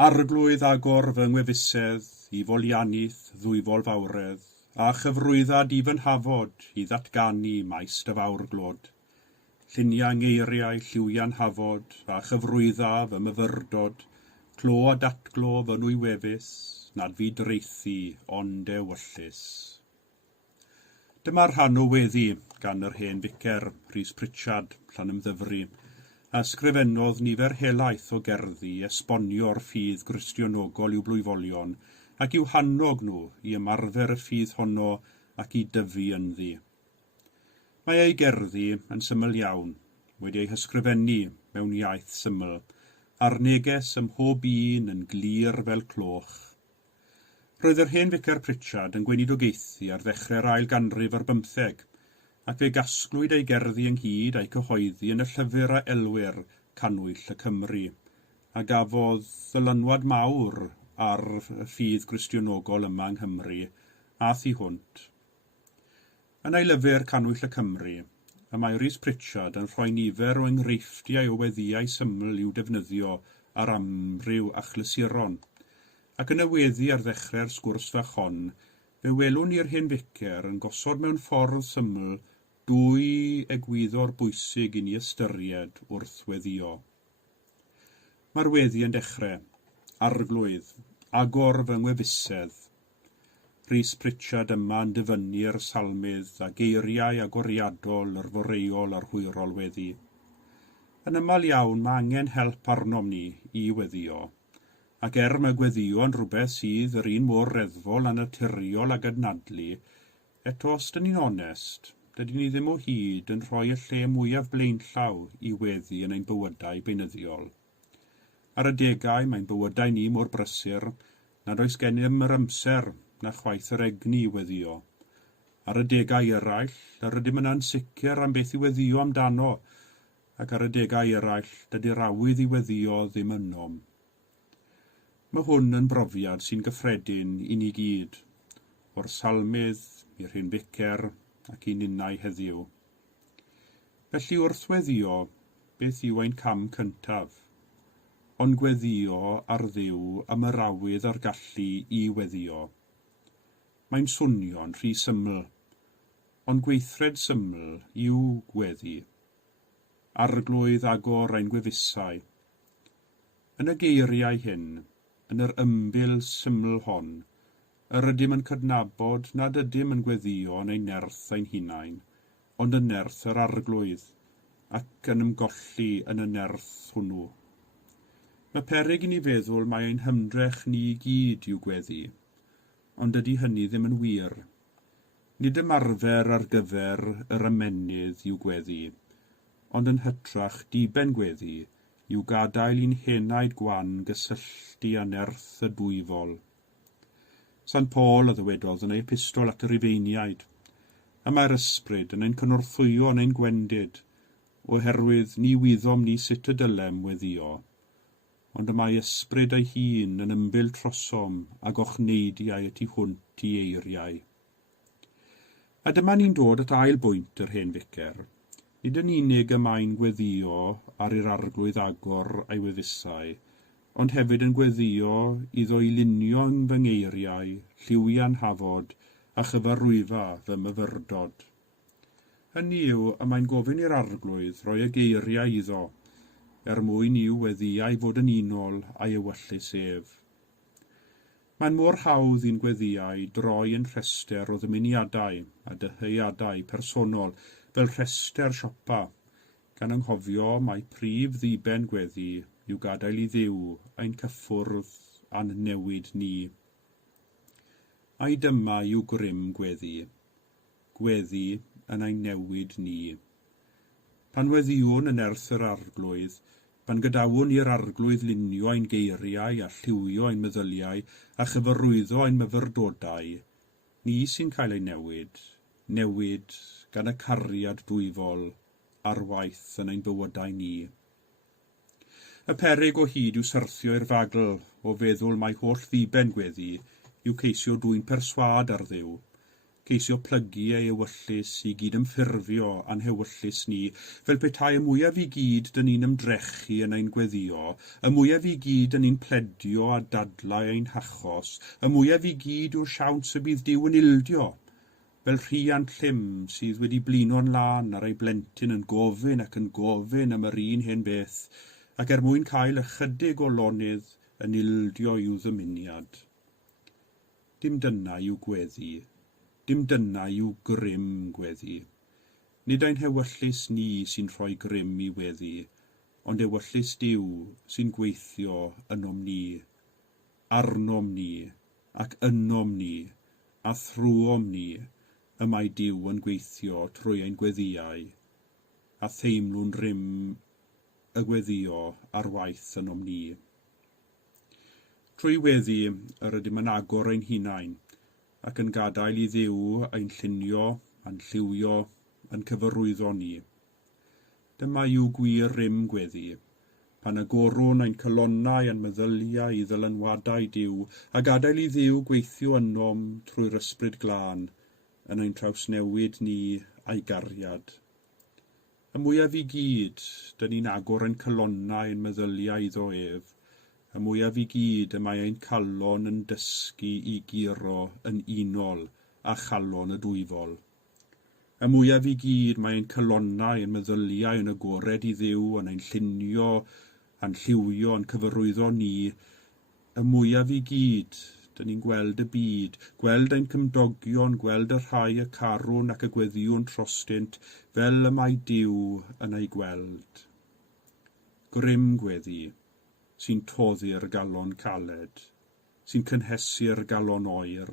Arglwydd agor fy ngwefusedd I folianith ddwyfol fawredd, a chyfrwydda di fy nhafod I ddatganu maes dy fawr glod. Lluniau ngeiriau lliwiau'n hafod, a chyfrwydda fy myfyrdod, clo a datglo fy nwy wefus, nad fi dreithi ond ewyllus. Dyma'r rhan o weddi gan yr hen ficer Rhys Pritchard, Llanymddyfri, a ysgrifennodd nifer helaeth o gerddi esbonio'r ffydd Gristionogol i'w blwyfolion ac i'w hannog nhw I ymarfer y ffydd honno ac I dyfu ynddi. Mae ei gerddi yn syml iawn, wedi ei hysgrifennu mewn iaith syml, a'r neges ym mhob un yn glir fel cloch. Roedd yr hen ficer Pritchard yn gweinidogaethu ar ddechrau'r ail ganrif ar 15, ac fe gasglwyd ei gerddi ynghyd a'i cyhoeddi yn y llyfr a elwyr Canwyll y Cymru, a gafodd ddylynwad mawr ar y ffydd Gristionogol yma yng Nghymru, a thu hwnt. Yn ei lyfr Canwyll y Cymru, y mae Rhys Pritchard yn rhoi nifer o enghreifftiau o weddiau syml i'w defnyddio ar amryw achlysuron, ac yn y weddi ar ddechrau'r sgwrs fach hon, fe welwn ni'r hen ficer yn gosod mewn ffordd syml dwy egwyddor bwysig I ni ystyried wrth weddio. Mae'r weddi yn dechrau, arglwydd, agor fy ngwefusedd. Rhys Pritchard yma yn dyfynnu'r salmydd a geiriau agoriadol yr foreol a'r hwyrol weddi. Yn ymal iawn mae angen help arnom ni I weddio, ac mae gweddio yn rhywbeth sydd yr un mor reddfol a naturiol ag adnadlu, eto os dyn ni'n onest, dydyn ni ddim o hyd yn rhoi y lle mwyaf blaenllaw I weddi yn ein bywydau beunyddiol. Ar y degau mae'n bywydau ni mor brysur, nad oes gennym yr amser na chwaith yr egni I weddio. Ar y degau eraill, yr ydym yn ansicr am beth I weddio amdano, ac ar y degau eraill, dydy'r awydd I weddio ddim ynom. Mae hwn yn brofiad sy'n gyffredin I ni gyd, o'r salmydd i'r hen ficer ac I ninnau heddiw. Felly wrth weddio, beth yw ein cam cyntaf? Ond gweddio ar Dduw am yr awydd a'r gallu I weddio. Mae'n swnio'n rhy syml, ond gweithred syml yw gweddi. Arglwydd agor ein gwefusau. Yn y geiriau hyn, yn yr ymbil syml hon, yr ydym yn cydnabod nad ydym yn gweddio yn ein nerth ein hunain, ond yn nerth yr arglwydd, ac yn ymgolli yn y nerth hwnnw. Mae peryg I ni feddwl mae ein hymdrech ni gyd yw gweddi, ond ydy hynny ddim yn wir. Nid ymarfer ar gyfer yr ymenydd yw gweddi, ond yn hytrach diben gweddi yw gadael i'n henaid gwan gysylltu â nerth y dwyfol. Sant Paul a ddywedodd yn ei epistol at yr Rifeiniaid, a mae'r ysbryd yn ein cynorthwyo yn ein gwendid, oherwydd ni wyddom ni sut y dylem weddio, ond y mae ysbryd ei hun yn ymbil trosom a gochneidiau y tu hwnt I eiriau. A dyma ni'n dod at ail bwynt yr hen ficer. Nid yn unig y mae'n gweddio ar i'r arglwydd agor ei wefusau, ond hefyd yn gweddio iddo I lunio yng fy ngeiriau, lliwiau'n hafod a chyfarwydda fy myfyrdod. Hynny yw y mae'n gofyn i'r arglwydd roi y geiriau iddo, mwyn i'w weddiau fod yn unol a'i ewyllus ef. Mae'n mor hawdd i'n gweddiau droi yn rhester o ddymuniadau a dyheuadau personol fel rhester siopa, gan anghofio mae prif ddiben gweddi yw gadael I Dduw ein cyffwrdd a'n newid ni. Ai dyma yw grym gweddi. Gweddi yn ein newid ni. Pan weddiwn yn erth yr arglwydd, pan gydawwn i'r arglwydd lunio ein geiriau a lliwio ein meddyliau a chyfarwyddo ein myfyrdodau, ni sy'n cael ei newid gan y cariad dwyfol a'r waith yn ein bywydau ni. Y peryg o hyd yw syrthio i'r fagl o feddwl mae holl ddiben gweddi yw ceisio dwy'n perswad ar Dduw, ceisio plygu ei ewyllus i gyd ymffurfio anhewyllus ni, fel petai y mwyaf i gyd dyn ni'n ymdrechu yn ein gweddio, y mwyaf i gyd yn ni'n pledio a dadlau ein hachos, y mwyaf i gyd yw'r siawns y bydd Duw yn ildio, fel rhiant llym sydd wedi blino'n lan ar ei blentyn yn gofyn ac yn gofyn am yr un hen beth, ac mwyn cael ychydig o lonydd yn ildio i'w ddymuniad. Dim dyna yw gweddi, dim dyna yw grym gweddi. Nid ein hewyllus ni sy'n rhoi grym i weddi, ond ewyllus Duw sy'n gweithio ynom ni, arnom ni, ac ynom ni, a thrwom ni, y mae Duw yn gweithio trwy ein gweddiau, a theimlwn rym y gweddio ar waith ynom ni. Trwy weddi, yr ydym yn agor ein hunain, ac yn gadael i Dduw ein llunio, a'n lliwio, yn cyfarwyddo ni. Dyma yw gwir rym gweddi, pan agorwn ein colonnau a'n meddyliau i ddylynwadau Duw, a gadael i Dduw gweithio ynom trwy'r ysbryd glân, yn ein trawsnewid ni a'i gariad. Y mwyaf i gyd, dyn ni'n agor ein colonnau a'n meddyliau iddo ef, y mwyaf i gyd y mae ein calon yn dysgu i guro yn unol a chalon y dwyfol. Y mwyaf i gyd mae ein colonnau a'n meddyliau yn agored i Dduw yn ein llunio, a'n lliwio, a'n cyfarwyddo ni, y mwyaf i gyd, dyn ni'n gweld y byd, gweld ein cymdogion, gweld y rhai y carwn ac y gweddiwn trostynt, fel y mae Duw yn ei gweld. Grym gweddi, sy'n toddi'r galon caled, sy'n cynhesu'r galon oer,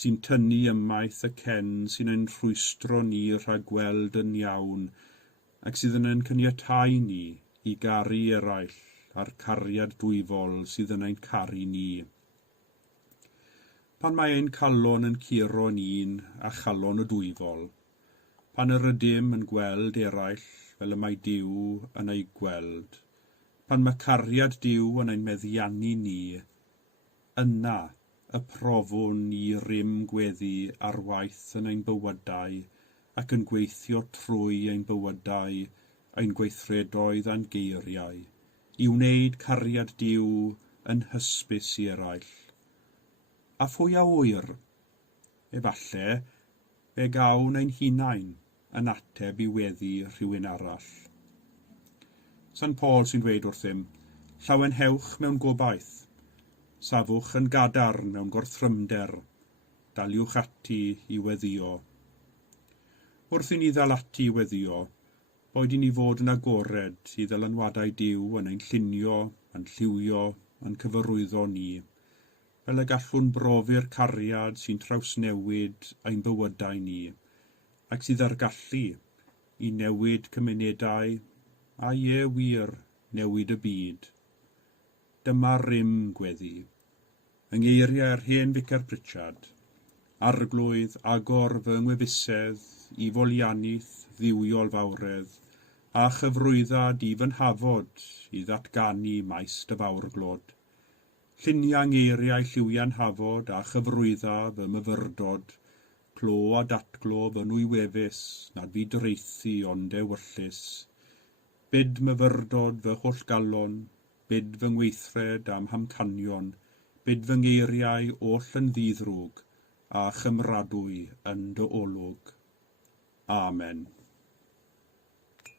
sy'n tynnu ymaith y cen sy'n ein rhwystro ni rhag gweld yn iawn, ac sydd yn ein cyniatau ni i garu eraill a'r cariad dwyfol sydd yn ein caru ni. Pan mae ein calon yn curo ni'n a chalon y dwyfol, pan yr ydym yn gweld eraill fel y mae Duw yn ei gweld, pan mae cariad Duw yn ein meddiannu ni, yna y profwn ni rym gweddi ar waith yn ein bywydau ac yn gweithio trwy ein bywydau, ein gweithredoedd a'n geiriau, i wneud cariad Duw yn hysbys i eraill. A phwy a wyr, efallai, fe gawn ein hunain yn ateb i weddi rhywun arall. Sant Paul sy'n dweud wrthym, llawenhewch mewn gobaith, safwch yn gadarn mewn gorthrymder, daliwch ati i weddio. Wrth i ni ddal ati i weddio, boed i ni fod yn agored i ddylynwadau Duw yn ein llunio, yn lliwio, yn cyfarwyddo ni, fel y gallwn brofi'r cariad sy'n trawsnewid ein bywydau ni, ac sydd ar gallu i newid cymunedau, a wir newid y byd. Dyma rym gweddi. Yng ngeiriau'r hen Vicar Pritchard, arglwydd agor fy ngwefusedd i folianith ddiwiol fawredd, a chyfrwyddad i fy nhafod i ddatganu maes dy fawrglod. Llunia ngeiriau lliwiau'n hafod a chyfrwydda fy myfyrdod, clo a datglo fy nwywefus nad fi dreithi ond ewyllus. Byd myfyrdod fy holl galon, byd fy ngweithred am hamcanion, byd fy ngeiriau oll yn ddiddrwg a chymradwy yn dy olwg. Amen.